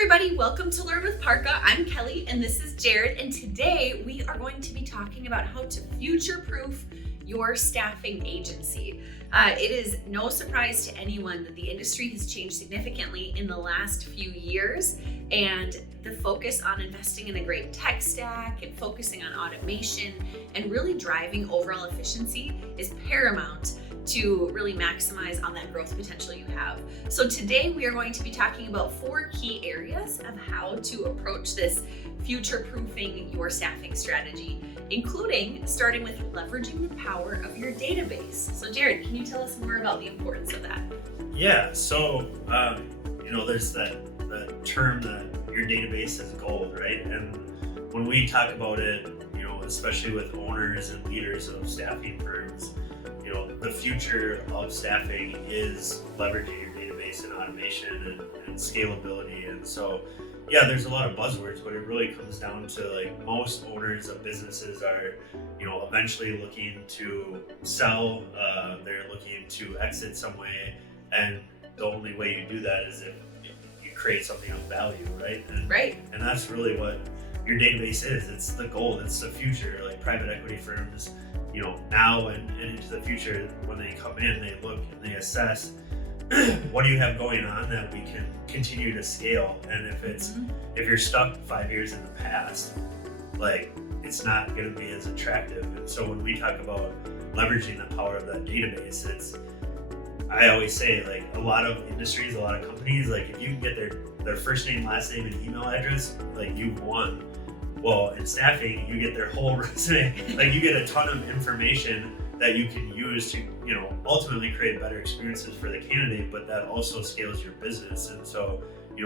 everybody, welcome to Learn with Parqa. I'm Kelly and this is Jared, and today we are going to be talking about how to future-proof your staffing agency. It is no surprise to anyone that the industry has changed significantly in the last few years, and the focus on investing in a great tech stack and focusing on automation and really driving overall efficiency is paramount to really maximize on that growth potential you have. So today we are going to be talking about 4 key areas of how to approach this future-proofing your staffing strategy, including starting with leveraging the power of your database. So Jared, can you tell us more about the importance of that? Yeah, so there's that term that your database is gold, right? And when we talk about it, especially with owners and leaders of staffing firms, the future of staffing is leveraging your database and automation and scalability. And so, yeah, there's a lot of buzzwords, but it really comes down to most owners of businesses are, eventually looking to sell, they're looking to exit some way. And the only way you do that is if you create something of value, right? And that's really what your database is. It's the gold, it's the future. Like private equity firms, now and into the future, when they come in, they look and they assess what do you have going on that we can continue to scale. And if you're stuck 5 years in the past, it's not going to be as attractive. And so when we talk about leveraging the power of that database, I always say, a lot of industries, a lot of companies, if you can get their first name, last name, and email address, you've won. Well, in staffing, you get their whole resume. You get a ton of information that you can use to, ultimately create better experiences for the candidate, but that also scales your business. And so,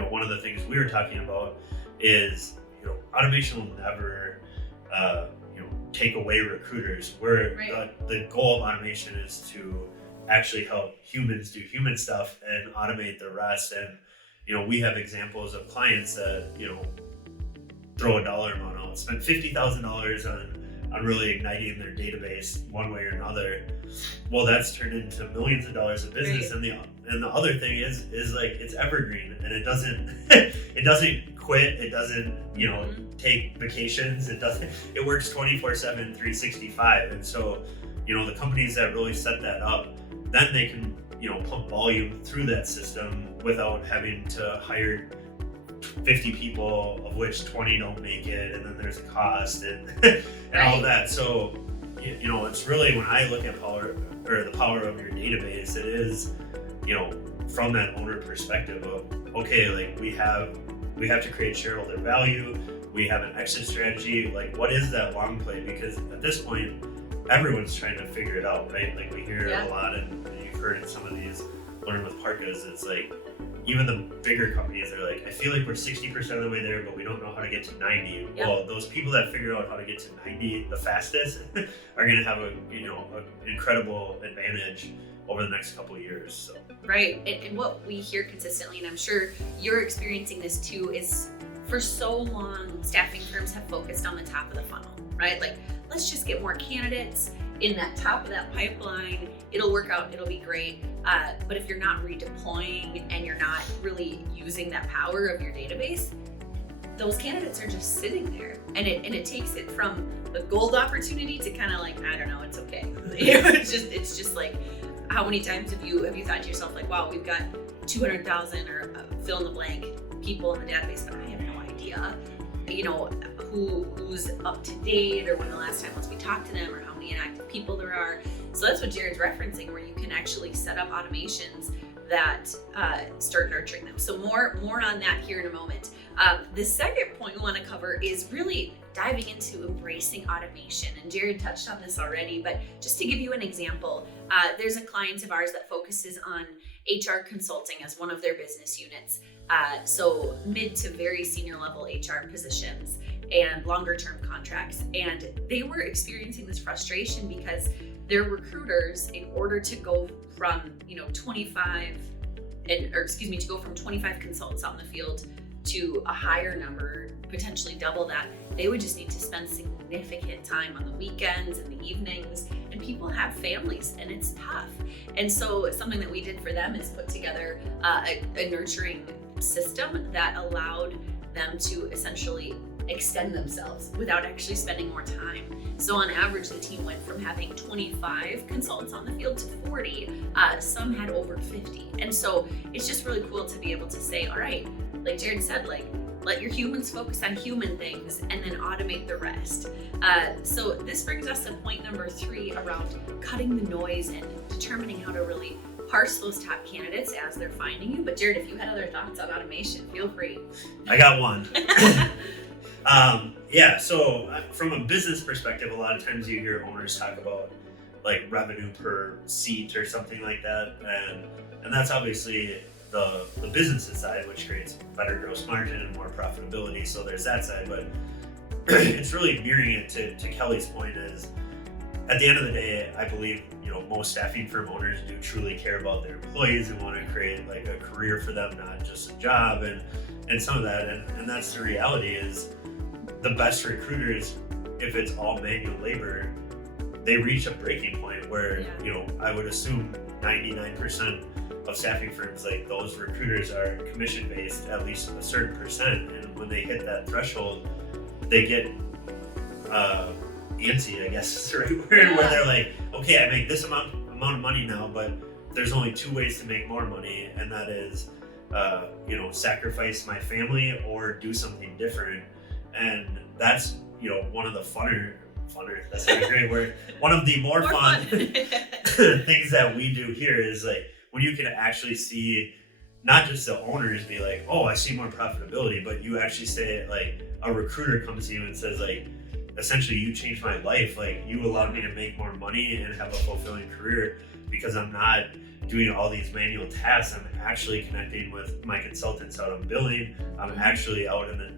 one of the things we were talking about is, automation will never, take away recruiters. The goal of automation is to actually help humans do human stuff and automate the rest. And, we have examples of clients that, throw a dollar amount out, spend $50,000 on really igniting their database one way or another. Well, that's turned into millions of dollars of business. Right. And the other thing is it's evergreen, and it doesn't quit. It doesn't, take vacations. It works 24/7, 365. And so, the companies that really set that up, then they can, pump volume through that system without having to hire 50 people, of which 20 don't make it, and then there's a cost and all that. So, it's really, when I look at the power of your database, it is, from that owner perspective of, okay, we have to create shareholder value. We have an exit strategy. What is that long play? Because at this point, everyone's trying to figure it out, right? We hear a lot, and you've heard in some of these Learn with Parqas, it's even the bigger companies are I feel we're 60% of the way there, but we don't know how to get to 90. Yep. Well, those people that figure out how to get to 90 the fastest are going to have an incredible advantage over the next couple of years. So. Right, and what we hear consistently, and I'm sure you're experiencing this too, is for so long, staffing firms have focused on the top of the funnel, right? Let's just get more candidates in that top of that pipeline. It'll work out, it'll be great. But if you're not redeploying and you're not really using that power of your database, those candidates are just sitting there. And it takes it from the gold opportunity to kind of I don't know, it's okay. It's just how many times have you thought to yourself, wow, we've got 200,000 or fill in the blank people in the database, but I have no idea, who's up to date, or when the last time was we talked to them, or how many inactive people there are. So that's what Jared's referencing, where you can actually set up automations that start nurturing them. So more on that here in a moment. The second point we want to cover is really diving into embracing automation. And Jared touched on this already, but just to give you an example, there's a client of ours that focuses on HR consulting as one of their business units. So mid to very senior level HR positions and longer term contracts. And they were experiencing this frustration because their recruiters, in order to go from 25 consultants out in the field to a higher number, potentially double that, they would just need to spend significant time on the weekends and the evenings, and people have families and it's tough. And so something that we did for them is put together a nurturing system that allowed them to essentially extend themselves without actually spending more time. So on average, the team went from having 25 consultants on the field to 40. Some had over 50. And so it's just really cool to be able to say, all right, like Jared said, like, let your humans focus on human things and then automate the rest. So this brings us to point number 3 around cutting the noise and determining how to really parse those top candidates as they're finding you. But Jared, if you had other thoughts on automation, feel free. I got one. So from a business perspective, a lot of times you hear owners talk about like revenue per seat or something like that, and that's obviously the business side, which creates better gross margin and more profitability. So there's that side, but it's really mirroring it to Kelly's point is, at the end of the day, I believe, most staffing firm owners do truly care about their employees and want to create like a career for them, not just a job and some of that. And that's the reality is the best recruiters, if it's all manual labor, they reach a breaking point where, I would assume 99% of staffing firms, like those recruiters are commission based at least a certain percent. And when they hit that threshold, they get antsy, I guess is the right word, where they're like, okay, I make this amount of money now, but there's only 2 ways to make more money, and that is, sacrifice my family or do something different. And that's, one of the funner, that's not a great word, one of the more fun things that we do here is like, when you can actually see not just the owners be like, oh, I see more profitability, but you actually say, like, a recruiter comes to you and says, like, essentially, you changed my life. Like, you allowed me to make more money and have a fulfilling career because I'm not doing all these manual tasks. I'm actually connecting with my consultants out on billing. I'm actually out in the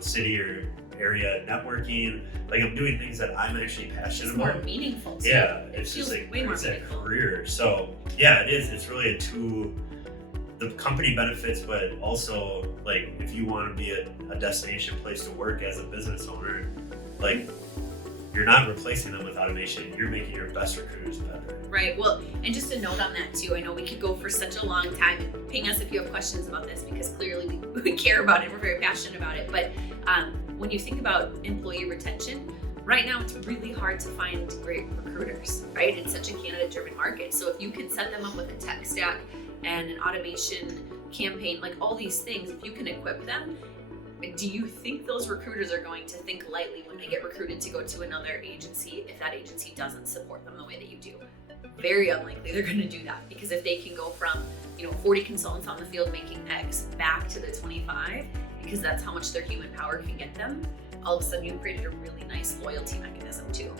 city or area networking. Like, I'm doing things that I'm actually passionate about. It's more meaningful too. Yeah, it's just like it's a career. So yeah, it is. It's really the company benefits, but also, like, if you want to be a destination place to work as a business owner, like, you're not replacing them with automation. You're making your best recruiters better. Right. Well, and just a note on that too. I know we could go for such a long time. Ping us if you have questions about this, because clearly we care about it. We're very passionate about it. But when you think about employee retention, right now it's really hard to find great recruiters, right? It's such a candidate-driven market. So if you can set them up with a tech stack and an automation campaign, like all these things, if you can equip them, do you think those recruiters are going to think lightly when they get recruited to go to another agency if that agency doesn't support them the way that you do? Very unlikely they're going to do that, because if they can go from 40 consultants on the field making X back to the 25, because that's how much their human power can get them, all of a sudden you've created a really nice loyalty mechanism too.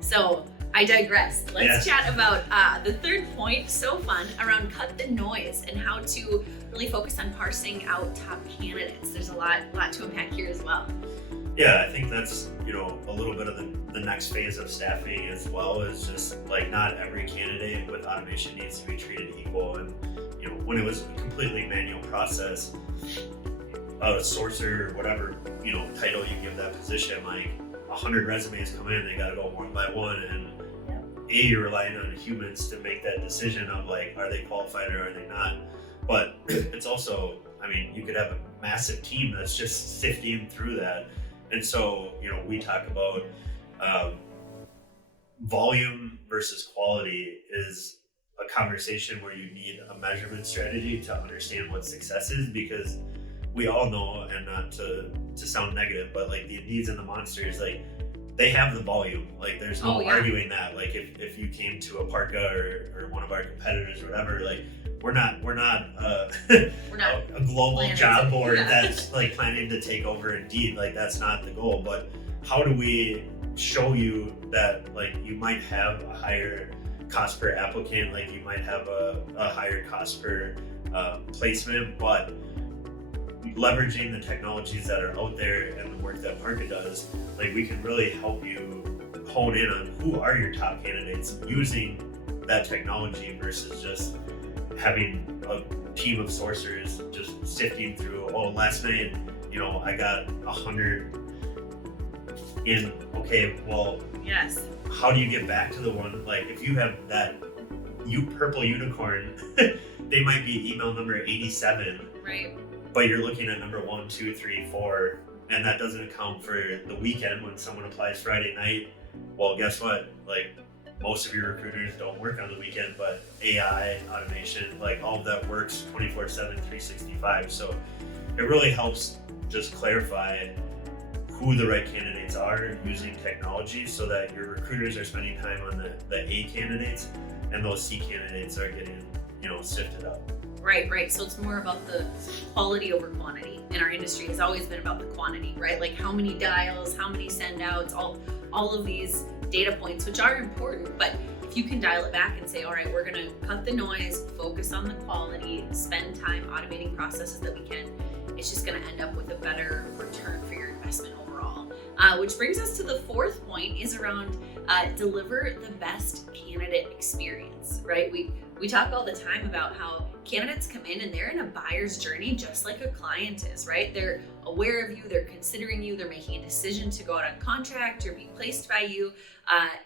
So I digress. Let's chat about the third point, so fun, around cut the noise and how to really focus on parsing out top candidates. There's a lot to unpack here as well. Yeah, I think that's, a little bit of the next phase of staffing as well, is just like not every candidate with automation needs to be treated equal. And, when it was a completely manual process, a sourcer, whatever, title you give that position, like 100 resumes come in, they got to go one by one. And you're relying on humans to make that decision of like, are they qualified or are they not? But it's also, you could have a massive team that's just sifting through that. And so, we talk about volume versus quality is a conversation where you need a measurement strategy to understand what success is, because we all know, and not to sound negative, but like the Indeeds and the Monsters, like, they have the volume. Like, there's no arguing that. Like, if you came to a Parqa or one of our competitors or whatever, like, we're not a global job board that's like planning to take over Indeed. Like, that's not the goal. But how do we show you that, like, you might have a higher cost per applicant, like you might have a higher cost per placement, but leveraging the technologies that are out there and the work that Parqa does, like, we can really help you hone in on who are your top candidates using that technology versus just having a team of sourcers just sifting through, last night, I got 100 in. Okay, well, yes. How do you get back to the one, like, if you have that purple unicorn they might be email number 87, Right. but you're looking at number 1, 2, 3, 4, and that doesn't account for the weekend when someone applies Friday night. Well, guess what? Like, most of your recruiters don't work on the weekend, but AI, automation, like all of that works 24/7, 365. So it really helps just clarify who the right candidates are using technology so that your recruiters are spending time on the A candidates and those C candidates are getting, sifted out. Right. So it's more about the quality over quantity. In our industry has always been about the quantity, right? Like how many dials, how many send outs, all of these data points, which are important, but if you can dial it back and say, all right, we're gonna cut the noise, focus on the quality, spend time automating processes that we can, it's just gonna end up with a better return for your investment overall. Which brings us to the fourth point is around deliver the best candidate experience, right? We talk all the time about how candidates come in and they're in a buyer's journey just like a client is, right? They're aware of you, they're considering you, they're making a decision to go out on contract or be placed by you,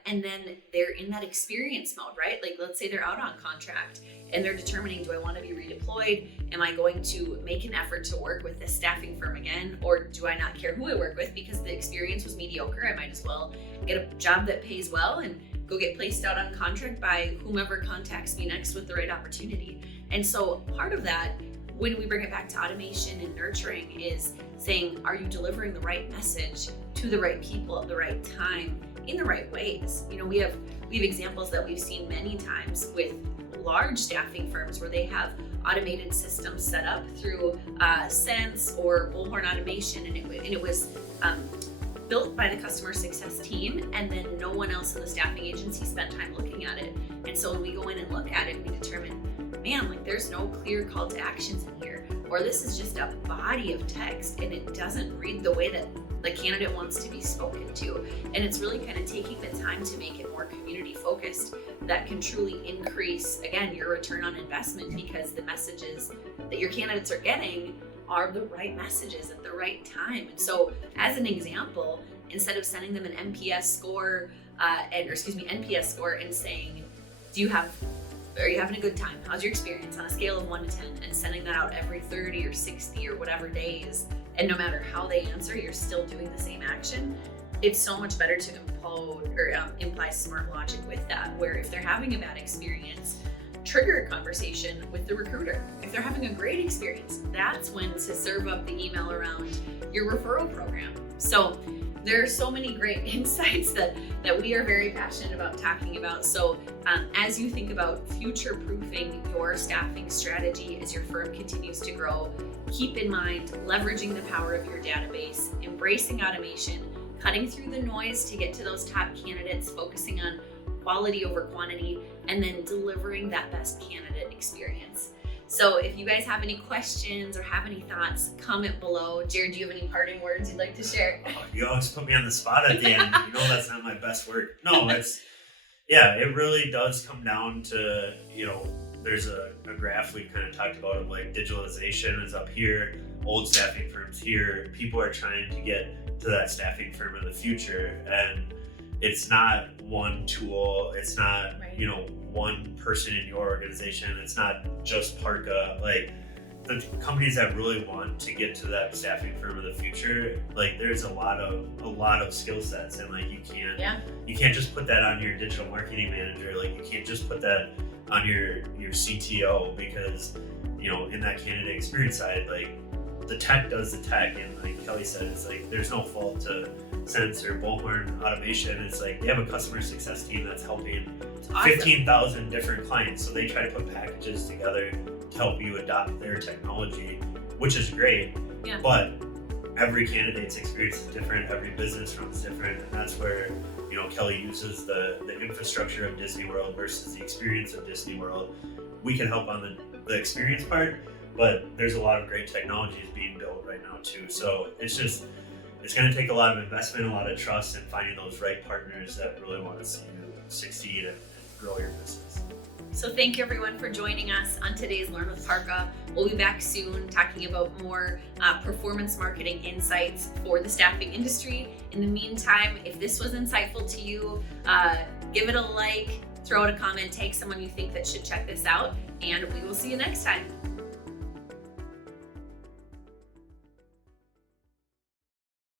and then they're in that experience mode, right? Like let's say they're out on contract and they're determining, do I want to be redeployed? Am I going to make an effort to work with this staffing firm again? Or do I not care who I work with because the experience was mediocre? I might as well get a job that pays well and go get placed out on contract by whomever contacts me next with the right opportunity. And so part of that, when we bring it back to automation and nurturing, is saying, are you delivering the right message to the right people at the right time in the right ways? We have examples that we've seen many times with large staffing firms where they have automated systems set up through Sense or Bullhorn Automation, and it was built by the customer success team, and then no one else in the staffing agency spent time looking at it. And so when we go in and look at it, we determine, man, like there's no clear call to actions in here, or this is just a body of text and it doesn't read the way that the candidate wants to be spoken to. And it's really kind of taking the time to make it more community focused that can truly increase, again, your return on investment, because the messages that your candidates are getting are the right messages at the right time. And so as an example, instead of sending them an NPS score and saying, are you having a good time? How's your experience on a scale of 1 to 10? And sending that out every 30 or 60 or whatever days. And no matter how they answer, you're still doing the same action. It's so much better to imply smart logic with that, where if they're having a bad experience, trigger a conversation with the recruiter. If they're having a great experience, that's when to serve up the email around your referral program. So there are so many great insights that we are very passionate about talking about. So as you think about future-proofing your staffing strategy as your firm continues to grow, keep in mind leveraging the power of your database, embracing automation, cutting through the noise to get to those top candidates, focusing on quality over quantity, and then delivering that best candidate experience. So if you guys have any questions or have any thoughts, comment below. Jared, do you have any parting words you'd like to share? Oh, you always put me on the spot at the end. That's not my best work. No, it really does come down to, there's a graph we kind of talked about of like digitalization is up here, old staffing firms here. People are trying to get to that staffing firm in the future, and it's not one tool. It's not, one person in your organization. It's not just Parqa. Like the companies that really want to get to that staffing firm of the future, like there's a lot of skill sets, and like you can't just put that on your digital marketing manager. Like you can't just put that on your CTO, because in that candidate experience side, like the tech does the tech, and like Kelly said, it's like there's no fault to Sense or Bullhorn Automation. It's like they have a customer success team that's helping 15,000 different clients, so they try to put packages together to help you adopt their technology, which is great. Yeah. But every candidate's experience is different, every business runs different, and that's where Kelly uses the infrastructure of Disney World versus the experience of Disney World. We can help on the experience part, but there's a lot of great technologies being built right now too. So it's going to take a lot of investment, a lot of trust, and finding those right partners that really want to see you succeed and grow your business. So thank you everyone for joining us on today's Learn with Parqa. We'll be back soon talking about more performance marketing insights for the staffing industry. In the meantime, if this was insightful to you, give it a like, throw out a comment, tag someone you think that should check this out, and we will see you next time.